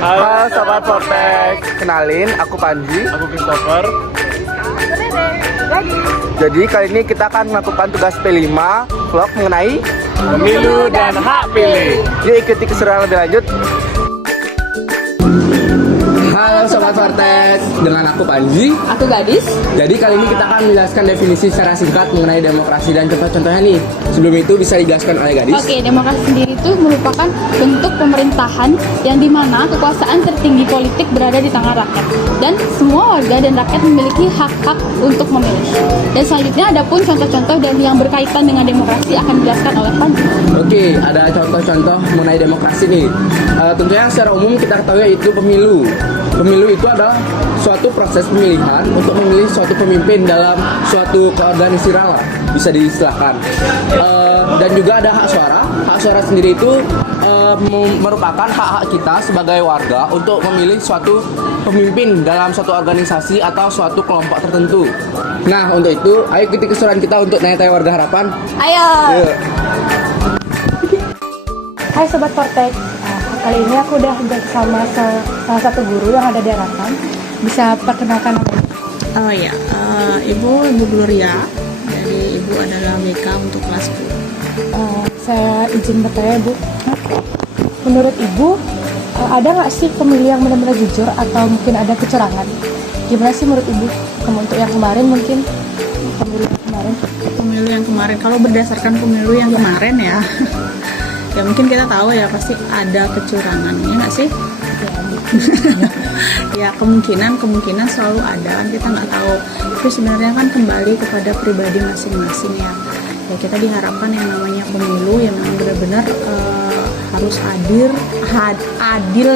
Halo Sobat Vortex, kenalin aku Panji. Aku Christopher. Jadi kali ini kita akan melakukan tugas P5 vlog mengenai Pemilu dan hak pilih. Yuk ikuti keseruan lebih lanjut. Halo Sobat Vortex, dengan aku Panji. Aku Gadis. Jadi kali ini kita akan menjelaskan definisi secara singkat mengenai demokrasi dan contoh-contohnya nih. Sebelum itu bisa dijelaskan oleh Gadis. Oke, demokrasi sendiri itu merupakan bentuk pemerintahan yang dimana kekuasaan tertinggi politik berada di tangan rakyat dan semua warga dan rakyat memiliki hak-hak untuk memilih. Dan selanjutnya ada pun contoh-contoh dan yang berkaitan dengan demokrasi akan dijelaskan oleh Panji. Oke, ada contoh-contoh mengenai demokrasi nih. Tentunya secara umum kita ketahui yaitu pemilu. Pemilu itu adalah suatu proses pemilihan untuk memilih suatu pemimpin dalam suatu keorganisasian lah, bisa diistilahkan. Dan juga ada hak suara. Hak suara sendiri itu merupakan hak-hak kita sebagai warga untuk memilih suatu pemimpin dalam suatu organisasi atau suatu kelompok tertentu. Nah, untuk itu, ayo ikuti keseruan kita untuk tanya-tanya warga harapan. Ayo. Yuk. Hai Sobat Vortex, kali ini aku udah bersama salah satu guru yang ada di harapan. Bisa perkenalkan namanya? Oh ya, Ibu Gloria. Jadi Ibu adalah BK untuk kelas 10. Saya izin bertanya Bu, menurut Ibu ada nggak sih pemilih yang benar-benar jujur atau mungkin ada kecurangan? Gimana sih menurut Ibu? Untuk yang kemarin mungkin pemilu yang kemarin? Pemilu yang kemarin, kalau berdasarkan pemilu yang kemarin ya, ya mungkin kita tahu ya pasti ada kecurangannya nggak sih? Ya kemungkinan selalu ada, kan kita nggak tahu. Tapi sebenarnya kan kembali kepada pribadi masing-masing ya. Ya kita diharapkan yang namanya pemilu yang memang benar-benar harus adil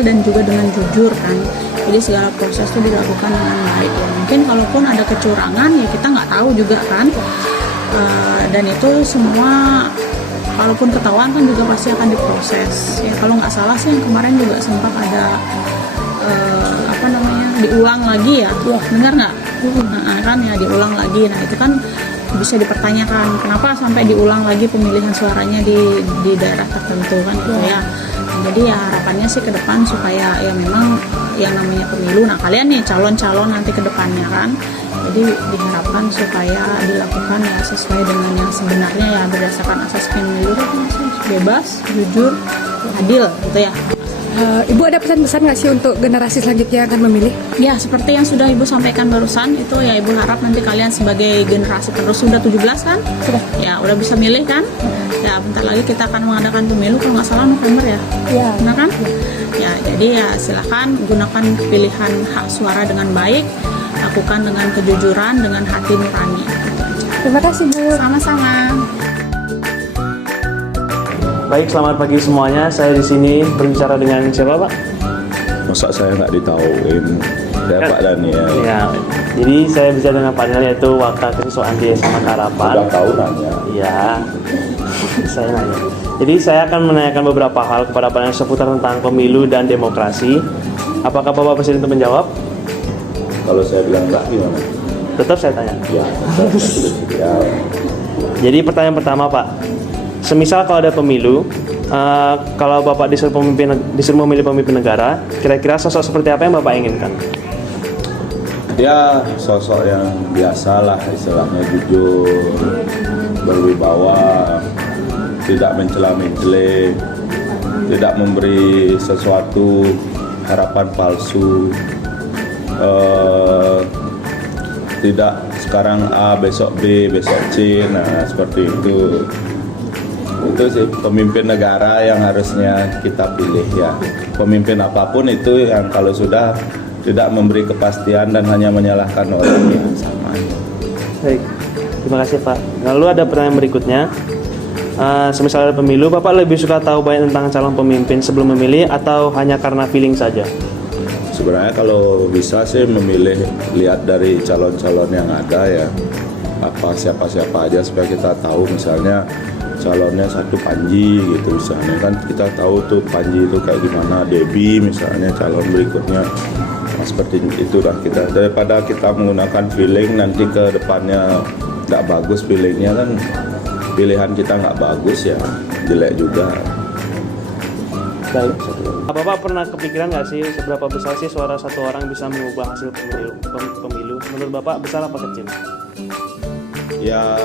dan juga dengan jujur kan. Jadi segala proses itu dilakukan dengan baik ya. Mungkin kalaupun ada kecurangan ya kita nggak tahu juga kan. Dan itu semua kalaupun ketahuan kan juga pasti akan diproses. Ya kalau nggak salah sih yang kemarin juga sempat ada diulang lagi ya. Benar nggak? Nah, kan ya diulang lagi. Nah itu kan bisa dipertanyakan kenapa sampai diulang lagi pemilihan suaranya di daerah tertentu kan gitu ya. Nah, jadi ya harapannya sih ke depan supaya ya memang yang namanya pemilu. Nah kalian nih calon-calon nanti ke depannya kan. Jadi diharapkan supaya dilakukan ya sesuai dengan yang sebenarnya ya berdasarkan asas pemilu bebas, jujur, adil gitu ya. Ibu ada pesan-pesan nggak sih untuk generasi selanjutnya yang akan memilih? Ya seperti yang sudah Ibu sampaikan barusan itu ya Ibu harap nanti kalian sebagai generasi penerus sudah 17 kan? Sudah. Ya udah bisa milih kan? Ya bentar lagi kita akan mengadakan pemilu kalau nggak salah November ya? Ya. Benar kan? Ya jadi ya silahkan gunakan pilihan hak suara dengan baik, lakukan dengan kejujuran, dengan hati nurani. Gitu aja. Terima kasih Bu. Sama-sama. Baik, selamat pagi semuanya. Saya di sini berbicara dengan siapa, Pak? Masa saya nggak ditauin? Saya Pak Daniel. Ya, jadi saya bicara dengan Pak Daniel yaitu Wakasiswa Anti SMA Harapan. Udah tahu nanya. Iya, saya nanya. Jadi saya akan menanyakan beberapa hal kepada Pak Daniel seputar tentang pemilu dan demokrasi. Apakah Bapak Presiden itu menjawab? Kalau saya bilang enggak gimana? Tetap saya tanya. Ya, ya. Jadi pertanyaan pertama, Pak. Semisal kalau ada pemilu, kalau Bapak disuruh memilih pemimpin negara, kira-kira sosok seperti apa yang Bapak inginkan? Dia sosok yang biasa lah, istilahnya jujur, berwibawa, tidak mencela-mencela, tidak memberi sesuatu harapan palsu, tidak sekarang A, besok B, besok C, nah seperti itu. Itu sih pemimpin negara yang harusnya kita pilih ya. Pemimpin apapun itu yang kalau sudah tidak memberi kepastian dan hanya menyalahkan orang yang sama. Baik, terima kasih Pak. Lalu ada pertanyaan berikutnya. Semisal ada pemilu, Bapak lebih suka tahu banyak tentang calon pemimpin sebelum memilih atau hanya karena feeling saja? Sebenarnya kalau bisa sih memilih, lihat dari calon-calon yang ada ya, siapa-siapa aja supaya kita tahu. Misalnya calonnya satu Panji gitu, misalnya kan kita tahu tuh Panji itu kayak gimana, Debbie misalnya calon berikutnya. Nah, seperti itu lah kita, daripada kita menggunakan feeling nanti ke depannya nggak bagus feelingnya, kan pilihan kita nggak bagus ya, jelek juga. Bapak pernah kepikiran nggak sih seberapa besar sih suara satu orang bisa mengubah hasil pemilu? Menurut Bapak besar apa kecil? Ya,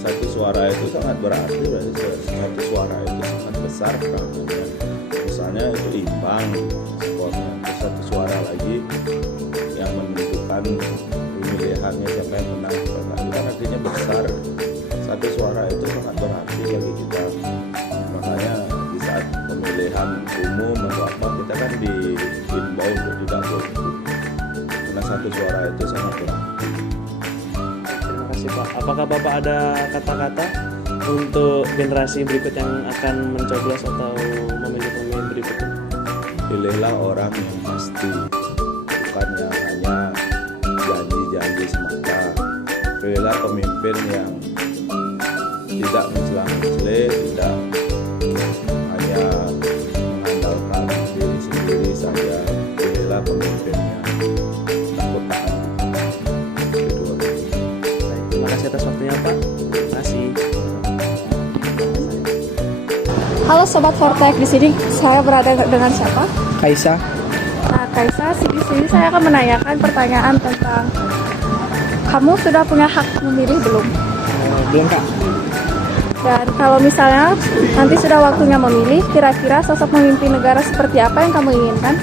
satu suara itu sangat berarti, berarti satu suara itu sangat besar peranannya. Misalnya itu imbang skornya, terus satu suara lagi yang menentukan pemilihannya siapa yang menang. Itu kan artinya besar. Satu suara itu sangat berarti bagi kita. Makanya di saat pemilihan umum atau apa kita kan diimbau untuk tidak golput. Karena satu suara itu sangat berarti. Terima kasih Pak. Apakah Bapak ada kata-kata untuk generasi berikut yang akan mencoblos atau memilih pemimpin berikutnya? Pilihlah orang yang pasti, bukan yang hanya janji-janji semata. Pilihlah pemimpin yang tidak mencela-mencela, tidak hanya mengandalkan diri sendiri saja. Pilihlah pemimpin yang takut tahan. Kedua. Baik, terima kasih atas waktunya Pak. Terima kasih. Halo Sobat Fortek, di sini saya berada dengan siapa? Kaisa. Nah, Kaisa, di sini saya akan menanyakan pertanyaan tentang kamu sudah punya hak memilih belum? Belum Kak. Dan kalau misalnya nanti sudah waktunya memilih, kira-kira sosok pemimpin negara seperti apa yang kamu inginkan?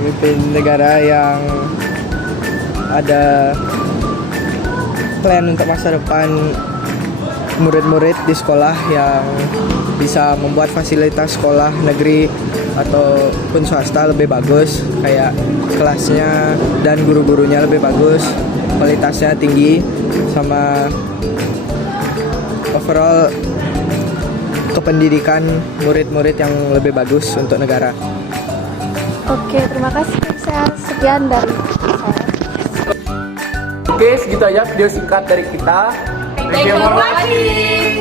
Pemimpin negara yang ada plan untuk masa depan murid-murid di sekolah, yang bisa membuat fasilitas sekolah negeri ataupun swasta lebih bagus, kayak kelasnya dan guru-gurunya lebih bagus, kualitasnya tinggi, sama overall kependidikan murid-murid yang lebih bagus untuk negara. Oke, terima kasih. Saya sekian dari saya. Oke, segitu aja video singkat dari kita. Thank you for watching.